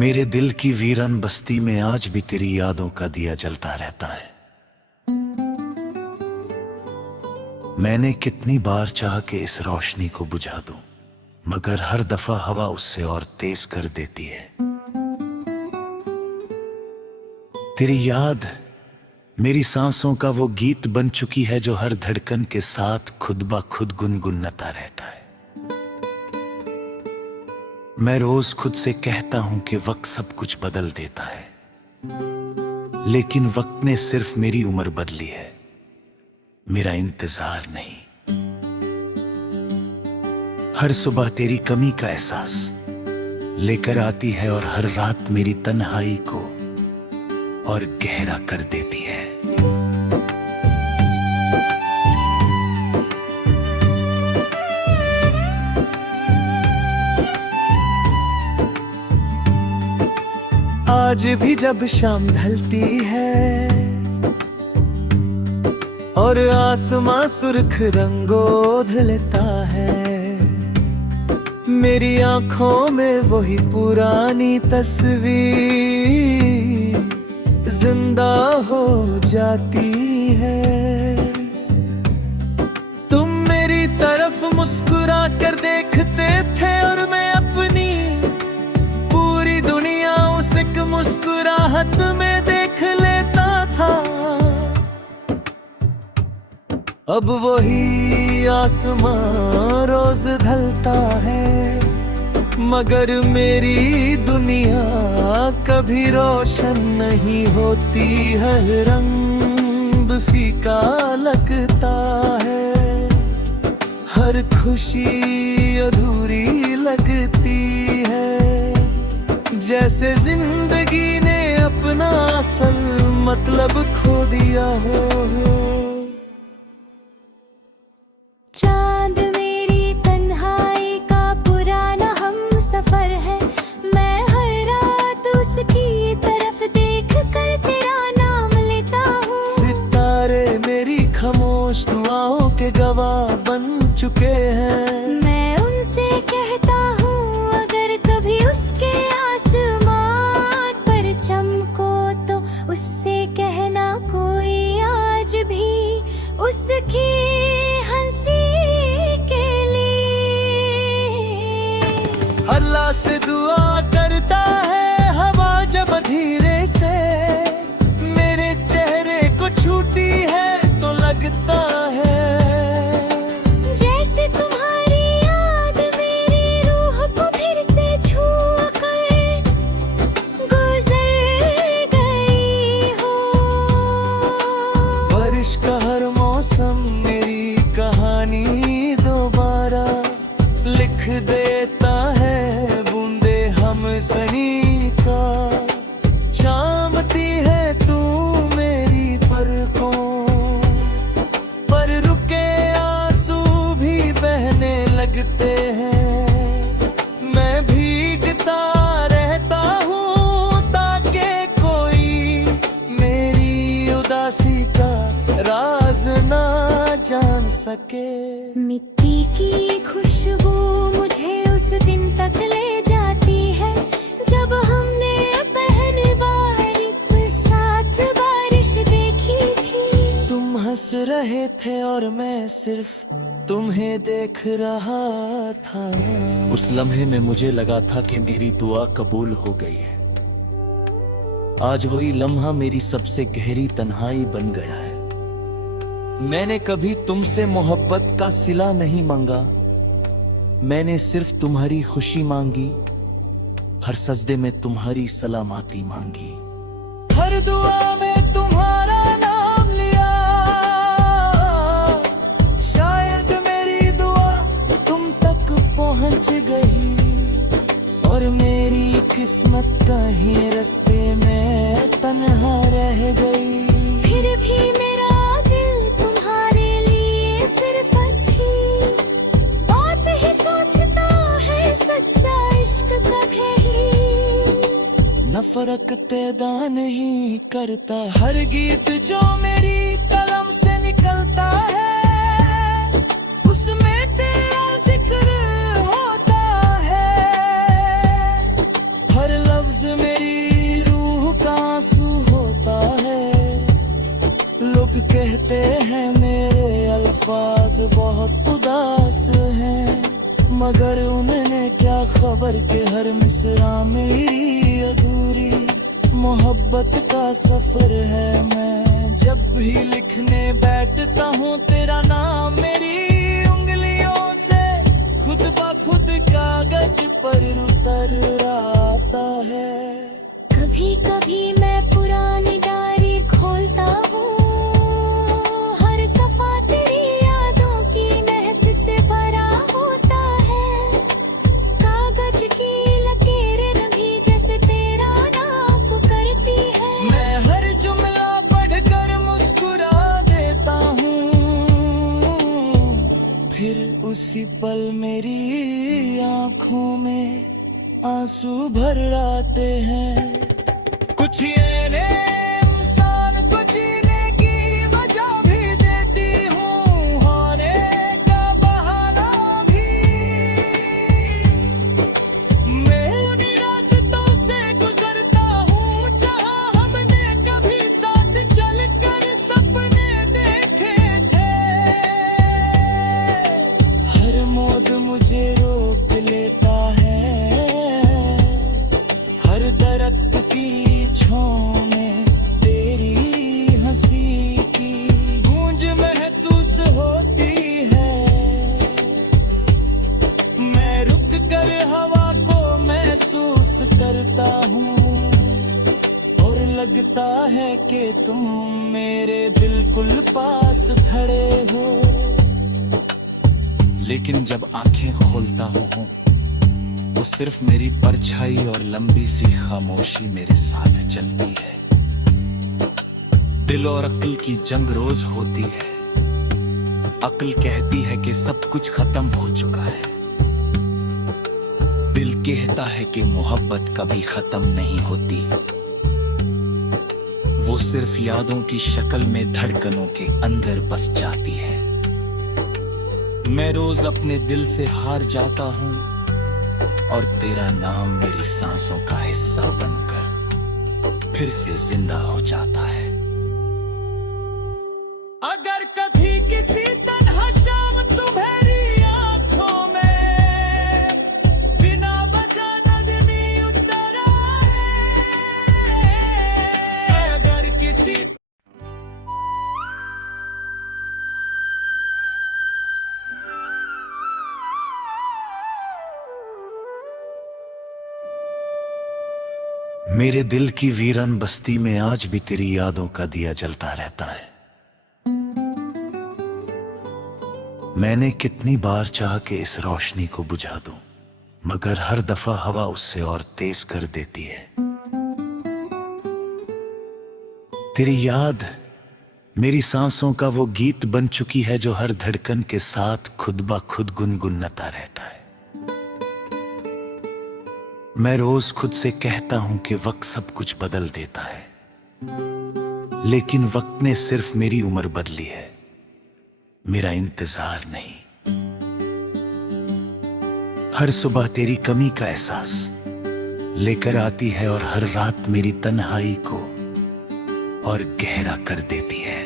मेरे दिल की वीरान बस्ती में आज भी तेरी यादों का दिया जलता रहता है। मैंने कितनी बार चाहा कि इस रोशनी को बुझा दूं, मगर हर दफा हवा उससे और तेज कर देती है। तेरी याद मेरी सांसों का वो गीत बन चुकी है जो हर धड़कन के साथ खुद ब खुद गुनगुनाता रहता है। मैं रोज खुद से कहता हूं कि वक्त सब कुछ बदल देता है, लेकिन वक्त ने सिर्फ मेरी उम्र बदली है, मेरा इंतजार नहीं। हर सुबह तेरी कमी का एहसास लेकर आती है और हर रात मेरी तन्हाई को और गहरा कर देती है। आज भी जब शाम ढलती है और आसमां सुर्ख रंगों लेता है, मेरी आंखों में वही पुरानी तस्वीर जिंदा हो जाती है। तुम मेरी तरफ मुस्कुरा कर देखते थे और मैं अपनी पूरी दुनिया उस एक मुस्कुराहट में देख लेता था। अब वही आसमां रोज ढलता है, मगर मेरी दुनिया कभी रोशन नहीं होती है। रंग फीका लगता है, हर खुशी अधूरी लगती है, जैसे जिंदगी ने अपना असल मतलब खो दिया हो। चांद मेरी तन्हाई का पुराना हम सफर है, मैं हर रात उसकी तरफ देख कर तेरा नाम लेता हूँ। सितारे मेरी खामोश दुआओं के गवाह बन चुके हैं, मैं उनसे कहता हूँ अगर कभी उसके आसमान पर चमको तो उससे कहना कोई आज भी उसकी अल्लाह से दुआ करता है हवा जब धीरे से मेरे चेहरे को छूती है तो लगता है जैसे तुम्हारी याद मेरी रूह को फिर से छू कर गुजर गई हो। बारिश का हर मौसम मेरी कहानी दोबारा लिख देता है, सनी का चामती है तू मेरी पलकों पर, रुके आंसू भी बहने लगते हैं। मैं भीगता रहता हूँ ताकि कोई मेरी उदासी का राज ना जान सके। मिट्टी की खुशबू मुझे उस दिन तक ले जाती है जब हमने पहली बार एक साथ बारिश देखी थी। तुम हंस रहे थे और मैं सिर्फ तुम्हें देख रहा था। उस लम्हे में मुझे लगा था कि मेरी दुआ कबूल हो गई है। आज वही लम्हा मेरी सबसे गहरी तन्हाई बन गया है। मैंने कभी तुमसे मोहब्बत का सिला नहीं मांगा, मैंने सिर्फ तुम्हारी खुशी मांगी, हर सजदे में तुम्हारी सलामती मांगी, हर दुआ में तुम्हारा नाम लिया। शायद मेरी दुआ तुम तक पहुंच गई और मेरी किस्मत कहीं रास्ते में तन्हा रह गई। फिर भी मेरा दिल तुम्हारे लिए सिर्फ अच्छी बात ही सोचता है, सच्चा इश्क कभी न फर्क पैदा नहीं करता। हर गीत जो मेरी कलम से निकलता है उसमें तेरा जिक्र होता है, हर लफ्ज लोग कहते हैं मेरे अल्फाज बहुत उदास हैं, मगर उन्हें क्या खबर कि हर मिसरा मेरी अधूरी मोहब्बत का सफर है। मैं जब भी लिखने बैठता हूँ तेरा नाम मेरी उंगलियों से खुद ब खुद कागज पर उतर आता है। कभी कभी मैं पुरानी डायरी खोलता हूँ, हर सफा तेरी यादों की महक से भरा होता है। कागज की लकीरें भी जैसे तेरा नाम पुकारती है। मैं हर जुमला पढ़कर मुस्कुरा देता हूँ, फिर उसी पल मेरी आंखों में आंसू भर आते हैं। कुछ ये ने इंसान को जीने की वजह भी देती हूँ, होने का बहाना भी। मैं उन रास्तों से गुजरता हूँ जहाँ हमने कभी साथ चलकर सपने देखे थे। हर मौत मुझे रोक लेता है, हर दरख्त की छांव में तेरी हंसी की गूंज महसूस होती है। मैं रुक कर हवा को महसूस करता हूँ और लगता है कि तुम मेरे बिल्कुल पास खड़े हो। लेकिन जब आंखें खोलता हूँ तो सिर्फ मेरी परछाई और लंबी सी खामोशी मेरे साथ चलती है। दिल और अक्ल की जंग रोज होती है। अक्ल कहती है कि सब कुछ खत्म हो चुका है, दिल कहता है कि मोहब्बत कभी खत्म नहीं होती। वो सिर्फ यादों की शक्ल में धड़कनों के अंदर बस जाती है। मैं रोज अपने दिल से हार जाता हूँ और तेरा नाम मेरी सांसों का हिस्सा बनकर फिर से जिंदा हो जाता है। अगर कभी किसी तन्हा शाम तुम्हारी आंखों में बिना वजह नदमी उतर आए, अगर किसी मेरे दिल की वीरान बस्ती में आज भी तेरी यादों का दिया जलता रहता है। मैंने कितनी बार चाहा कि इस रोशनी को बुझा दूं, मगर हर दफा हवा उससे और तेज कर देती है। तेरी याद मेरी सांसों का वो गीत बन चुकी है जो हर धड़कन के साथ खुद ब खुद गुनगुनाता रहता है। मैं रोज खुद से कहता हूं कि वक्त सब कुछ बदल देता है, लेकिन वक्त ने सिर्फ मेरी उम्र बदली है, मेरा इंतजार नहीं। हर सुबह तेरी कमी का एहसास लेकर आती है और हर रात मेरी तन्हाई को और गहरा कर देती है।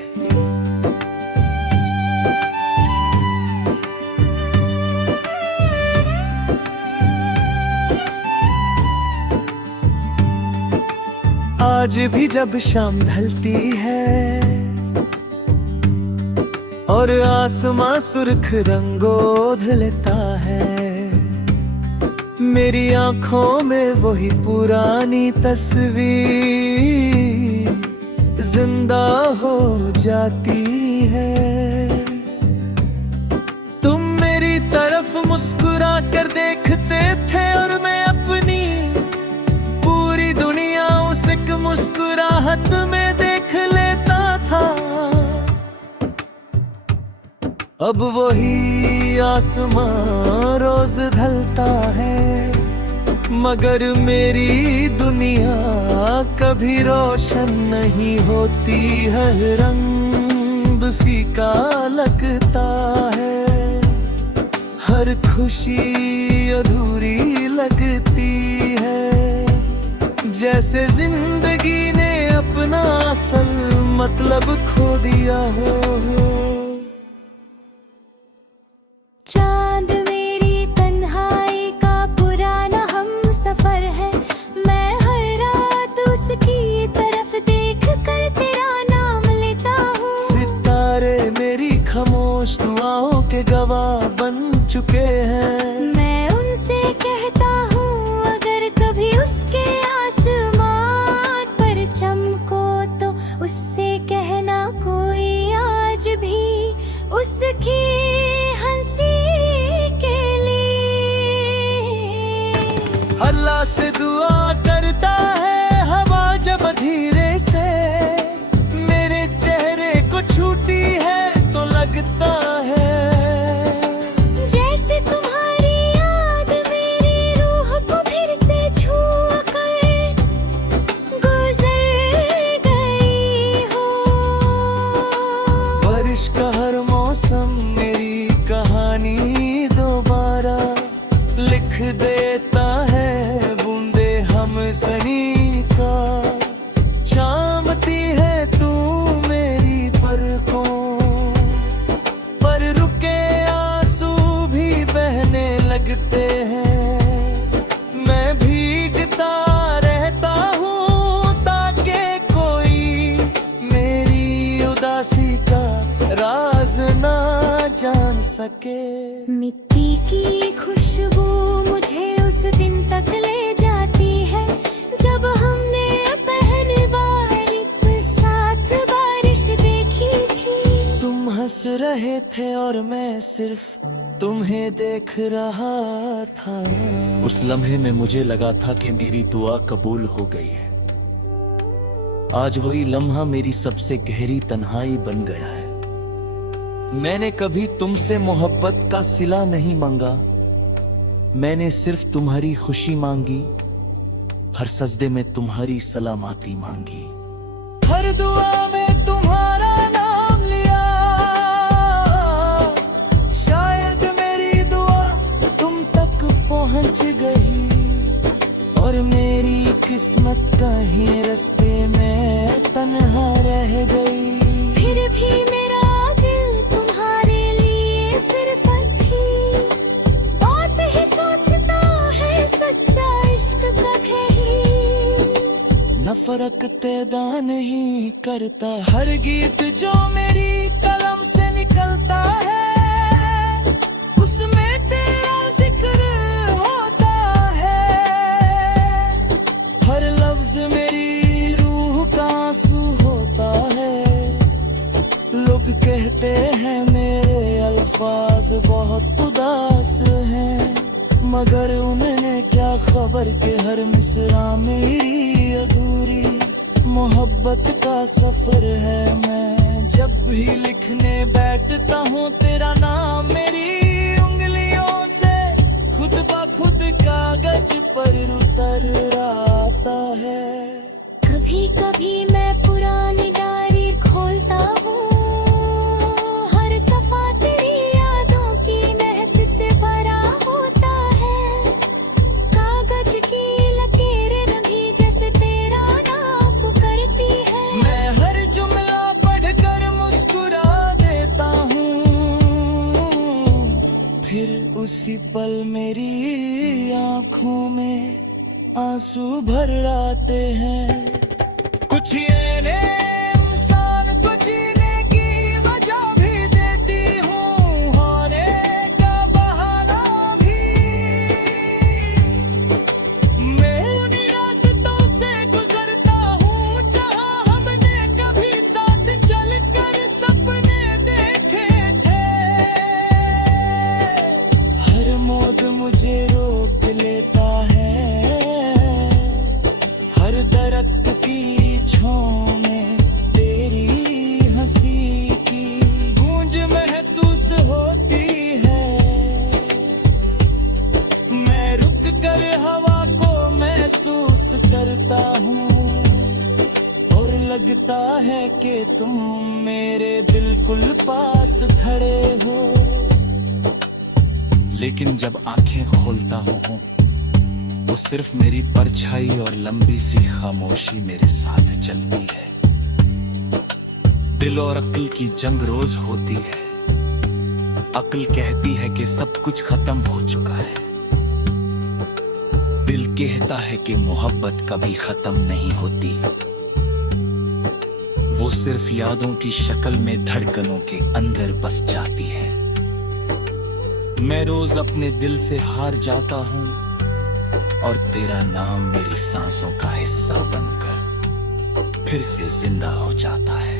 आज भी जब शाम ढलती है और आसमां सुर्ख रंगों ढलता है, मेरी आंखों में वही पुरानी तस्वीर जिंदा हो जाती है। तुम मेरी तरफ मुस्कुरा कर देखते थे और मैं अपनी पूरी दुनिया उस एक मुस्कुराहट में देख लेता था। अब वही आसमां रोज ढलता है, मगर मेरी दुनिया कभी रोशन नहीं होती है। रंग फीका लगता है, हर खुशी अधूरी लगती है, जैसे जिंदगी ने अपना असल मतलब खो दिया हो। चांद मेरी तन्हाई का पुराना हम सफर है, मैं हर रात उसकी तरफ देख कर तेरा नाम लेता हूँ। सितारे मेरी खामोश दुआओं के गवाह बन चुके हैं। मैं उनसे कहता हूँ अगर कभी उसके आसमान पर चमको तो उससे कहना कोई आज भी उसकी हंसी के लिए। अल्लाह से दुआ करता है हवा जब धीरे से मेरे चेहरे को छूती है तो लगता है जैसे तुम्हारी याद मेरी रूह को फिर से छू कर गुजर गई हो। बारिश का हर मौसम मेरी कहानी दोबारा लिख देता है, बूंदे हम सनी का चामती है तू मेरी पलकों पर, रुके आंसू भी बहने लगते हैं। मैं भीगता रहता हूँ ताकि कोई मेरी उदासी का राज ना जान सके। मिट्टी की खुशबू मुझे उस दिन तक ले जाती है जब हमने पहली बार एक साथ बारिश देखी थी। तुम हंस रहे थे और मैं सिर्फ तुम्हें देख रहा था। उस लम्हे में मुझे लगा था कि मेरी दुआ कबूल हो गई है। आज वही लम्हा मेरी सबसे गहरी तन्हाई बन गया है। मैंने कभी तुमसे मोहब्बत का सिला नहीं मांगा, मैंने सिर्फ तुम्हारी खुशी मांगी, हर सजदे में तुम्हारी सलामती मांगी। हर दुआ में तुम्हारा नाम लिया, शायद मेरी दुआ तुम तक पहुंच गई और मेरी किस्मत कहीं रास्ते में तन्हा रह गई। फिर भी मेरा दिल तुम्हारे लिए सिर्फ अच्छी बात ही सोचता है, सच्चा इश्क कभी न फर्क पैदा नहीं करता हर गीत जो मेरी कलम से निकलता है, उसमें तेरा जिक्र होता है। हर लफ्ज मेरी रूह का आंसू होता है। लोग कहते हैं मेरे अल्फाज बहुत उदास हैं, मगर उन्हें क्या खबर के हर मिसरा मेरी अधूरी मोहब्बत का सफर है। मैं जब भी लिखने बैठता हूँ तेरा नाम मेरी उंगलियों से खुद ब खुद कागज पर उतर आता है। कभी कभी मैं पुरानी डायरी खोलता हूँ, हर सफा तेरी यादों की महक से भरा होता है। कागज की लकीरें भी जैसे तेरा नाम करती है। मैं हर जुमला पढ़कर मुस्कुरा देता हूँ, फिर उसी पल मेरी आंखों में आंसू भर आते हैं। कुछ ये ने इंसान को जीने की वजह भी देती हूँ, होने का बहाना भी। मैं उन रास्तों से गुजरता हूँ जहाँ हमने कभी साथ चलकर सपने देखे थे। हर मौत मुझे रोक लेता है, हर दरख्त की छांव में तेरी हंसी की गूंज महसूस होती है। मैं रुक कर हवा को महसूस करता हूँ और लगता है कि तुम मेरे बिल्कुल पास खड़े हो। लेकिन जब आंखें खोलता हूँ तो सिर्फ मेरी परछाई और लंबी सी खामोशी मेरे साथ चलती है। दिल और अक्ल की जंग रोज होती है। अक्ल कहती है कि सब कुछ खत्म हो चुका है। दिल कहता है कि मोहब्बत कभी खत्म नहीं होती, वो सिर्फ यादों की शक्ल में धड़कनों के अंदर बस जाती है। मैं रोज अपने दिल से हार जाता हूँ और तेरा नाम मेरी सांसों का हिस्सा बनकर फिर से जिंदा हो जाता है।